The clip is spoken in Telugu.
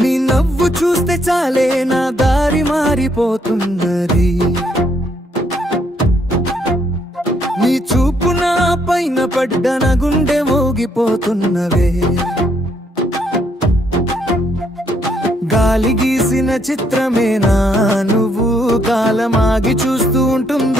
నీ నవ్వు చూస్తే చాలే నా దారి మారిపోతున్నది నీ చూపు నా పైన పడ్డ నా గుండె మోగిపోతున్నవే గాలి గీసిన చిత్రమేనా నువ్వు కాలమాగి చూస్తూ ఉంటుంది